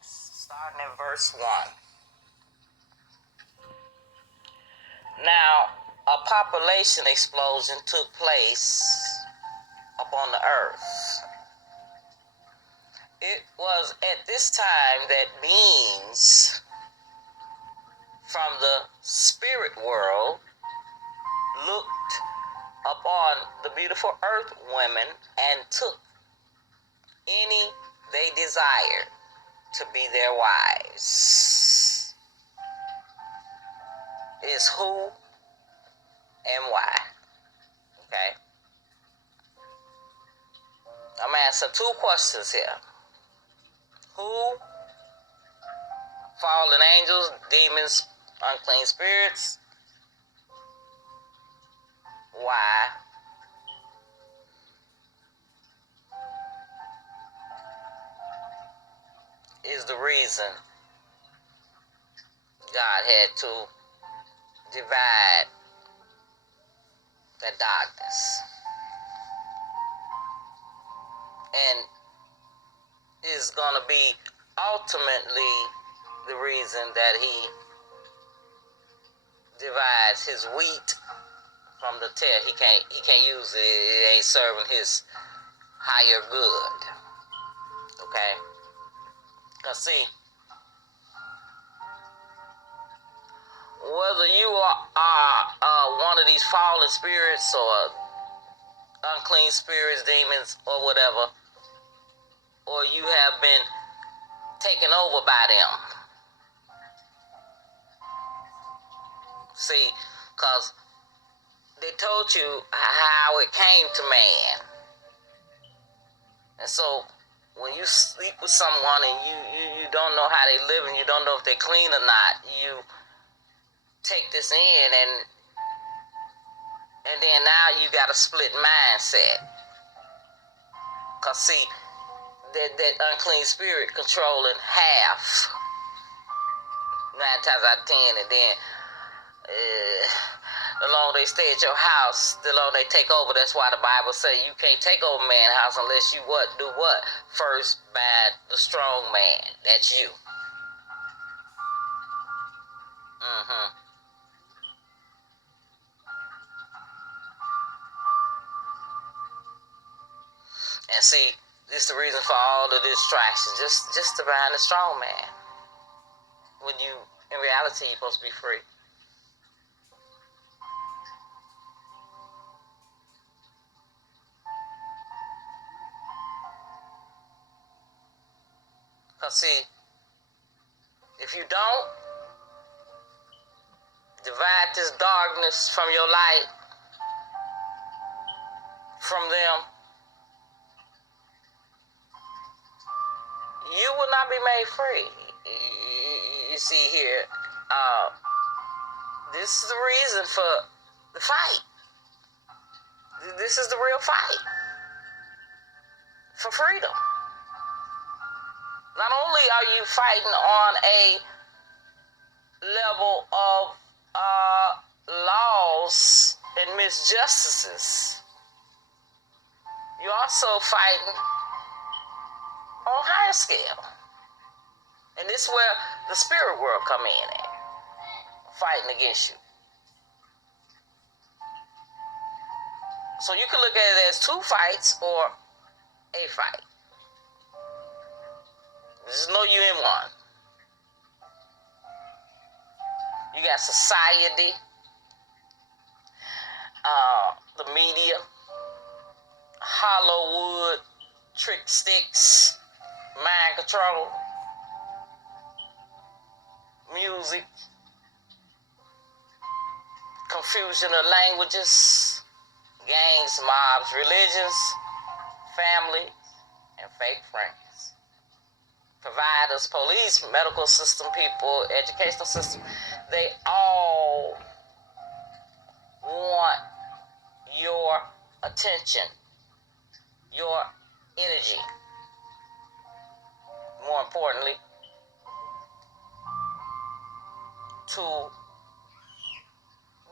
6, starting at verse 1. Now, a population explosion took place upon the earth. It was at this time that beings from the spirit world looked upon the beautiful earth women and took any they desired to be their wives. Is who and why. Okay? I'm asking 2 questions here. Who? Fallen angels, demons, unclean spirits. Why? Is the reason God had to divide the darkness. And is going to be ultimately the reason that he divides his wheat from the tare. He can't use it. It ain't serving his higher good. Okay? Because see, whether you are one of these fallen spirits or unclean spirits, demons, or whatever, or you have been taken over by them. See, because they told you how it came to man. And so when you sleep with someone and you don't know how they live and you don't know if they're clean or not, you take this in and then now you got a split mindset. Because see, that unclean spirit controlling half, 9 times out of 10, and then the longer they stay at your house, the longer they take over. That's why the Bible says you can't take over man's house unless you do what? First by the strong man. That's you. And see, this is the reason for all the distractions. Just to find the strong man. When you, in reality, you're supposed to be free. Because see, if you don't divide this darkness from your light, from them, you will not be made free. You see here, this is the reason for the fight. This is the real fight for freedom. Not only are you fighting on a level of laws and misjustices, you're also fighting on a higher scale. And this is where the spirit world come in at, fighting against you. So you can look at it as 2 fights or a fight. There's no you in one. You got society, the media, Hollywood, trick sticks, mind control, music, confusion of languages, gangs, mobs, religions, family, and fake friends. Providers, police, medical system people, educational system, they all want your attention, your energy. More importantly, to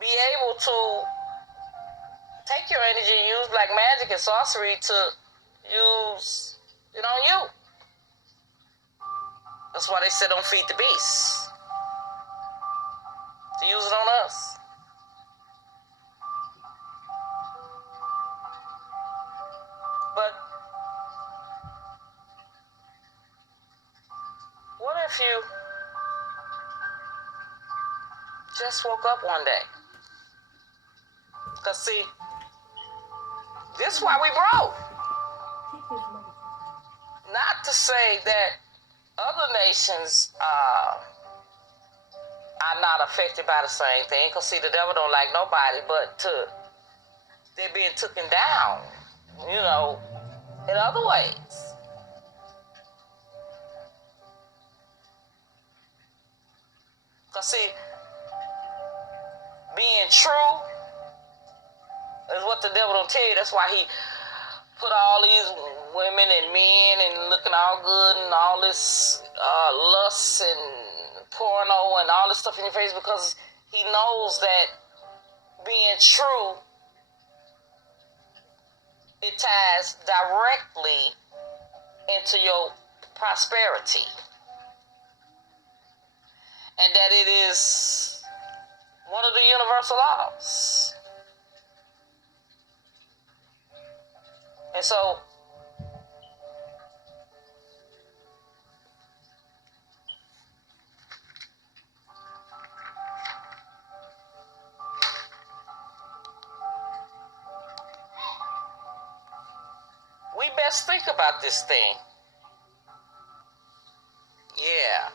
be able to take your energy and use black magic and sorcery to use it on you. That's why they said don't feed the beast. To use it on us. But what if you just woke up one day? Because see, this is why we broke. Not to say that other nations are not affected by the same thing, because see, the devil don't like nobody, but they're being taken down, in other ways. Because see, being true is what the devil don't tell you. That's why he put all these women and men and looking all good and all this lust and porno and all this stuff in your face, because he knows that being true, it ties directly into your prosperity, and that it is one of the universal laws. And so we best think about this thing. Yeah.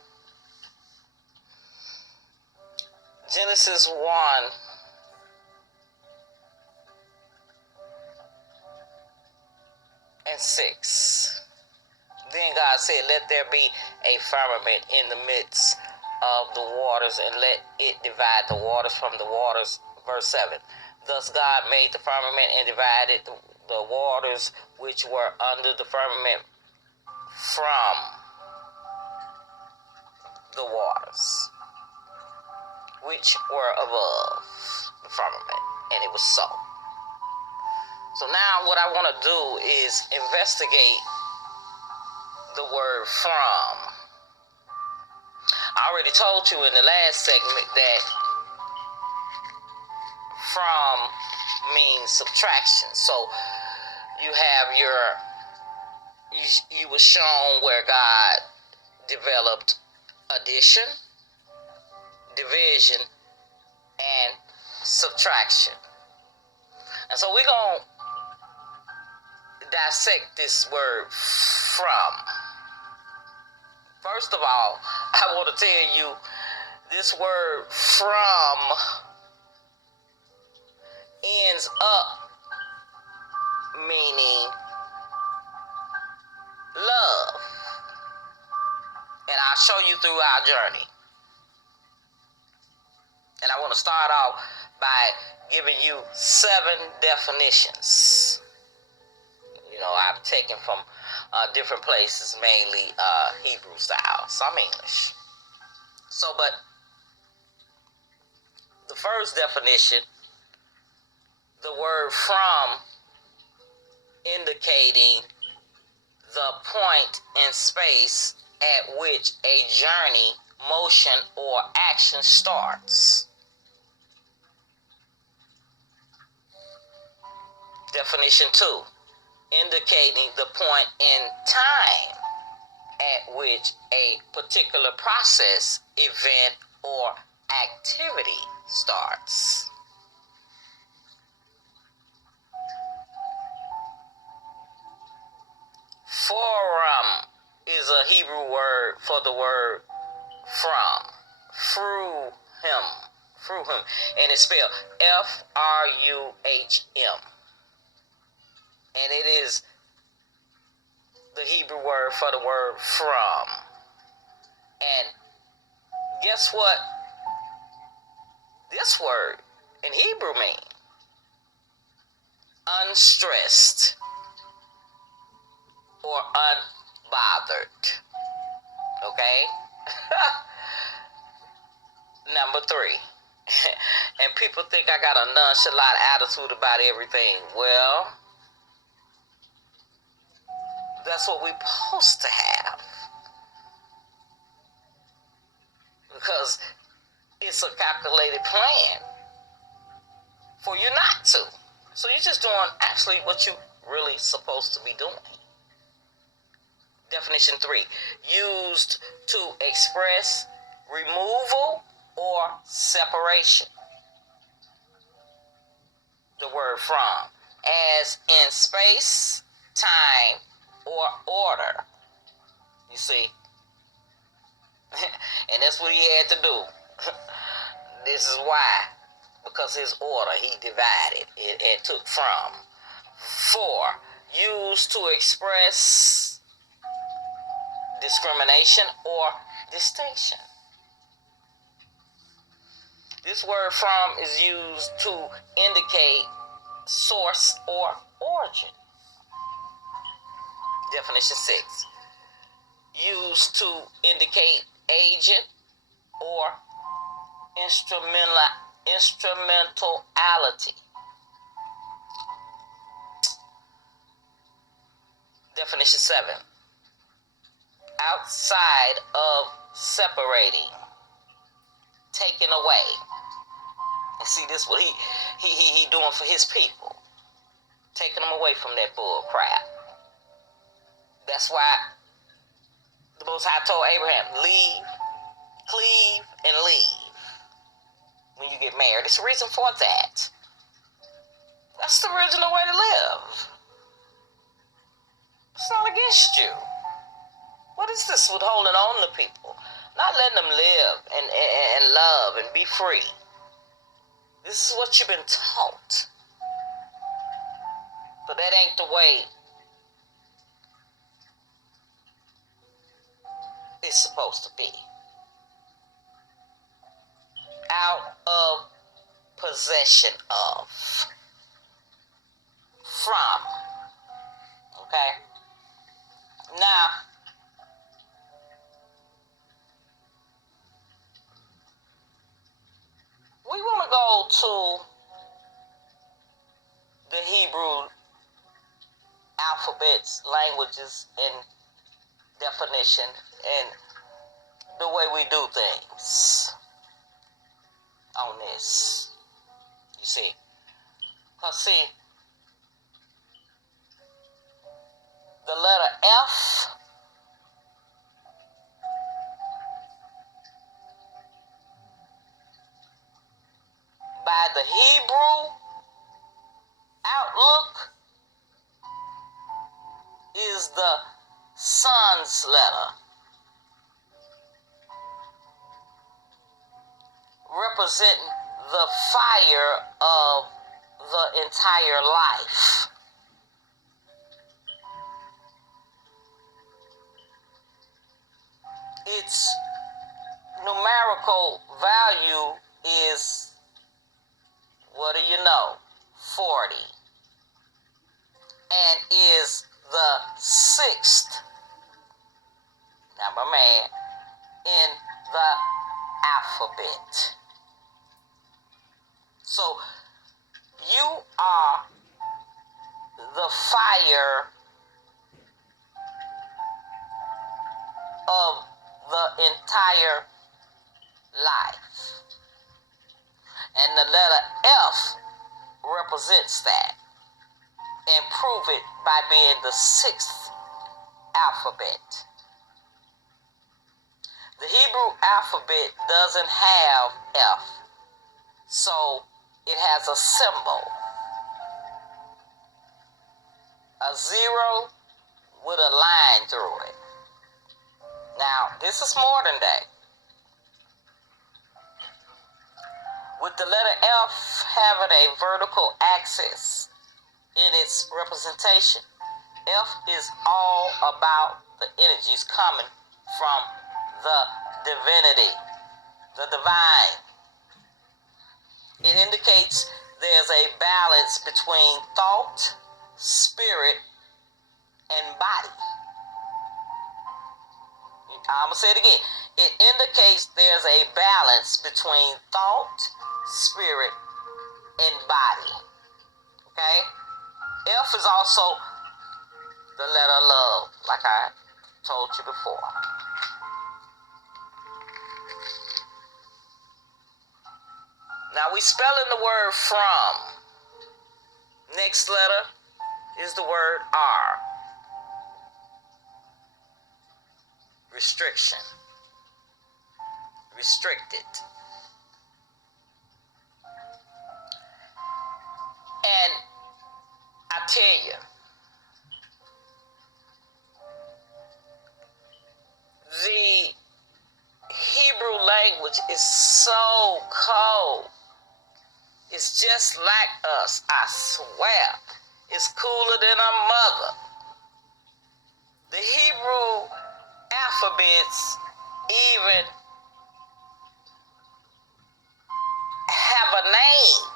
Genesis 1:6. Then God said, let there be a firmament in the midst of the waters, and let it divide the waters from the waters. Verse 7. Thus God made the firmament and divided the waters which were under the firmament from the waters which were above the firmament. And it was so. So now what I want to do is investigate the word from. I already told you in the last segment that from means subtraction. So you have you was shown where God developed addition, division, and subtraction. And so we're going to dissect this word from. First of all, I want to tell you this word from ends up meaning love. And I'll show you through our journey. And I want to start off by giving you 7 definitions. I've taken from different places, mainly Hebrew style, some English. But the first definition, the word from, indicating the point in space at which a journey, motion, or action starts. Definition 2, indicating the point in time at which a particular process, event, or activity starts. Forum is a Hebrew word for the word from. Through him. And it's spelled Fruhm. And it is the Hebrew word for the word from. And guess what this word in Hebrew means? Unstressed or unbothered. Okay? Number 3. And people think I got a nonchalant attitude about everything. Well, that's what we're supposed to have. because it's a calculated plan for you not to. So you're just doing actually what you really supposed to be doing. Definition 3, used to express removal or separation. The word from, as in space, time, or order. You see? And that's what he had to do. This is why. Because his order, he divided it and took from. 4, used to express discrimination or distinction. This word from is used to indicate source or origin. Definition 6, used to indicate agent or instrumentality. Definition 7, outside of separating, taken away. And see, this is what he doing for his people, taking them away from that bull crap. That's why the Most High told Abraham, leave, cleave, and leave when you get married. It's a reason for that. That's the original way to live. It's not against you. What is this with holding on to people? Not letting them live and love and be free. This is what you've been taught. But that ain't the way it's supposed to be. Out of possession of. From. Okay? Now, we want to go to the Hebrew alphabets, languages, and definition, and the way we do things on this. You see? Because, see, the letter F by the Hebrew outlook is the sun's letter, representing the fire of the entire life. Its numerical value is, what do you know, 40, and is the 6th number man in the alphabet. So you are the fire of the entire life. And the letter F represents that. And prove it by being the 6th alphabet. The Hebrew alphabet doesn't have F, so it has a symbol. A 0 with a line through it. Now, this is modern day. With the letter F having a vertical axis in its representation, F is all about the energies coming from the divinity, the divine. It indicates there's a balance between thought, spirit, and body. I'm going to say it again. It indicates there's a balance between thought, spirit, and body. Okay? F is also the letter love, like I told you before. Now we spelling the word from. Next letter is the word R. Restriction. Restricted. And I tell you, the Hebrew language is so cold. It's just like us, I swear. It's cooler than a mother. The Hebrew alphabets even have a name.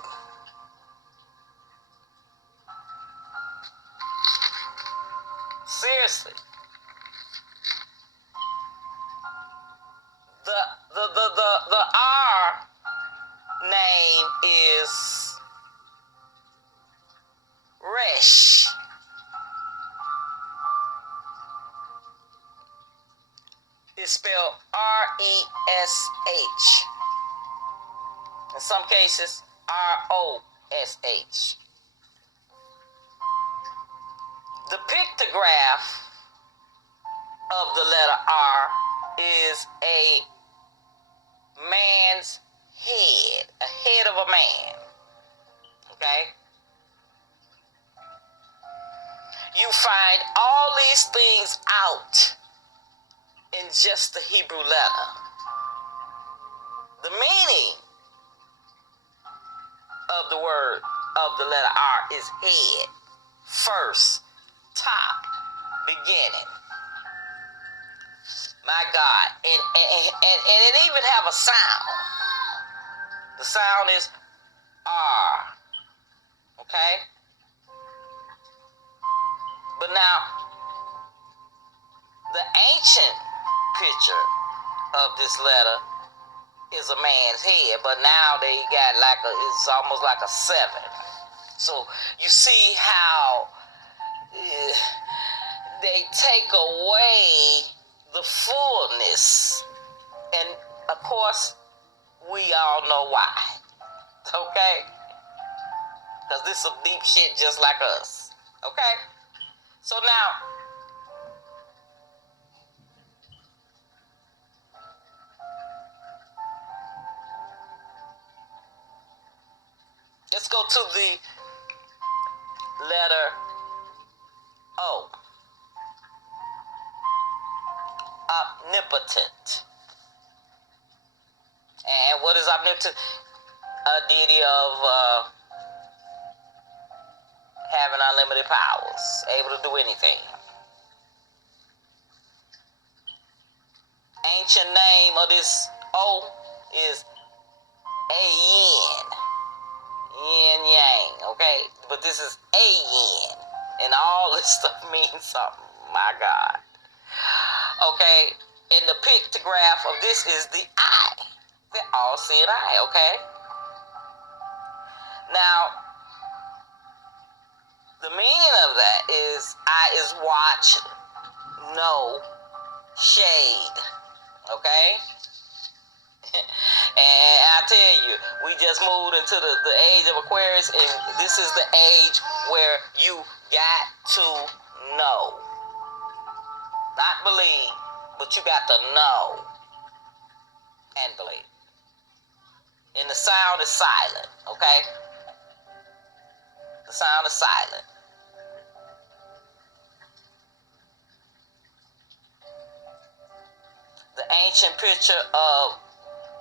Seriously. The R name is Resh. It's spelled R-E-S-H. In some cases, R-O-S-H. The pictograph of the letter R is a man's head, a head of a man. Okay? You find all these things out in just the Hebrew letter. The meaning of the word of the letter R is head, first, top, beginning. My God. And it even have a sound. The sound is R. Okay? But now, the ancient picture of this letter is a man's head, but now they got it's almost like a 7. So you see how they take away the fullness. And of course, we all know why. Okay? Because this is some deep shit just like us. Okay? So now, let's go to the letter O. Omnipotent. And what is omnipotent? A deity of having unlimited powers, able to do anything. Ancient name of this O is A-Yin. Yin Yang, okay? But this is A-Yin. And all this stuff means something. My God. Okay? And the pictograph of this is the I. They all see an I, okay? Now, the meaning of that is I is watch, no, shade, okay? And I tell you, we just moved into the age of Aquarius, and this is the age where you got to know. Not believe, but you got to know and believe. And the sound is silent, okay? The sound is silent. The ancient picture of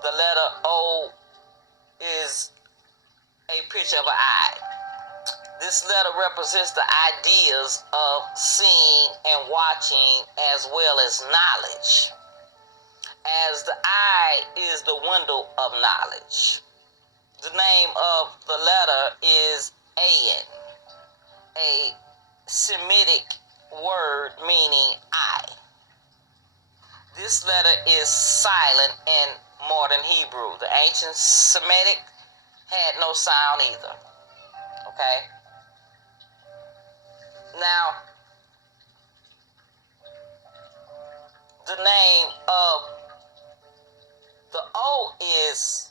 the letter O is a picture of an eye. This letter represents the ideas of seeing and watching as well as knowledge, as the eye is the window of knowledge. The name of the letter is Ayin, a Semitic word meaning eye. This letter is silent in modern Hebrew. The ancient Semitic had no sound either. Okay? Now, the name of the O is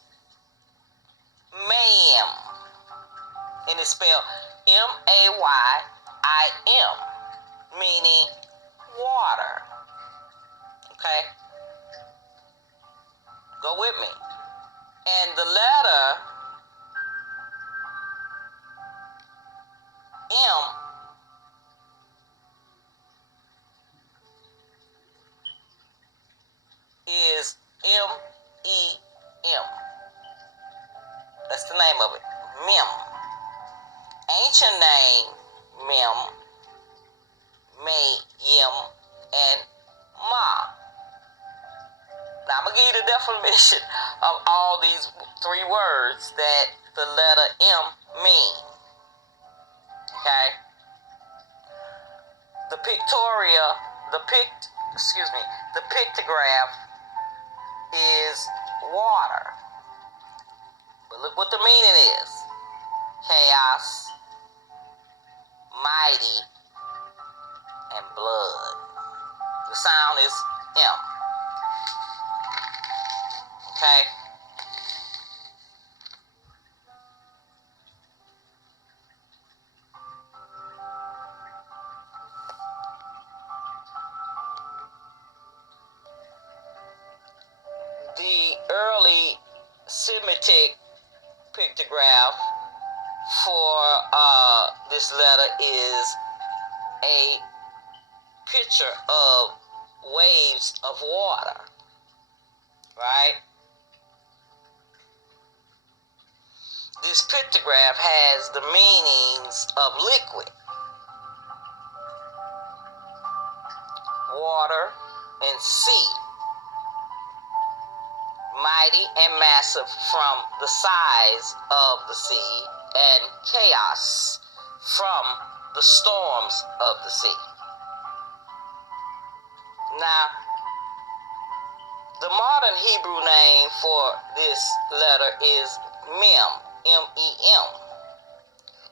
and it's spelled M-A-Y-I-M, meaning water. Okay? Go with me. And the letter M is M-E-M. That's the name of it. Mem. Ancient name, Mem, May, Yem, and Ma. Now I'm going to give you the definition of all these three words that the letter M mean. Okay? The pictograph is water. But look what the meaning is. Chaos, mighty, and blood. The sound is M. Okay? The early Semitic pictograph for this letter is a picture of waves of water, right? This pictograph has the meanings of liquid, water, and sea, mighty and massive from the size of the sea, and chaos from the storms of the sea. Now, the modern Hebrew name for this letter is Mem, M-E-M,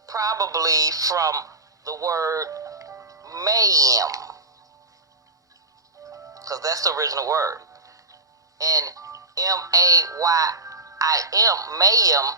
probably from the word Mayim, because that's the original word. And M-A-Y-I-M, Mayim,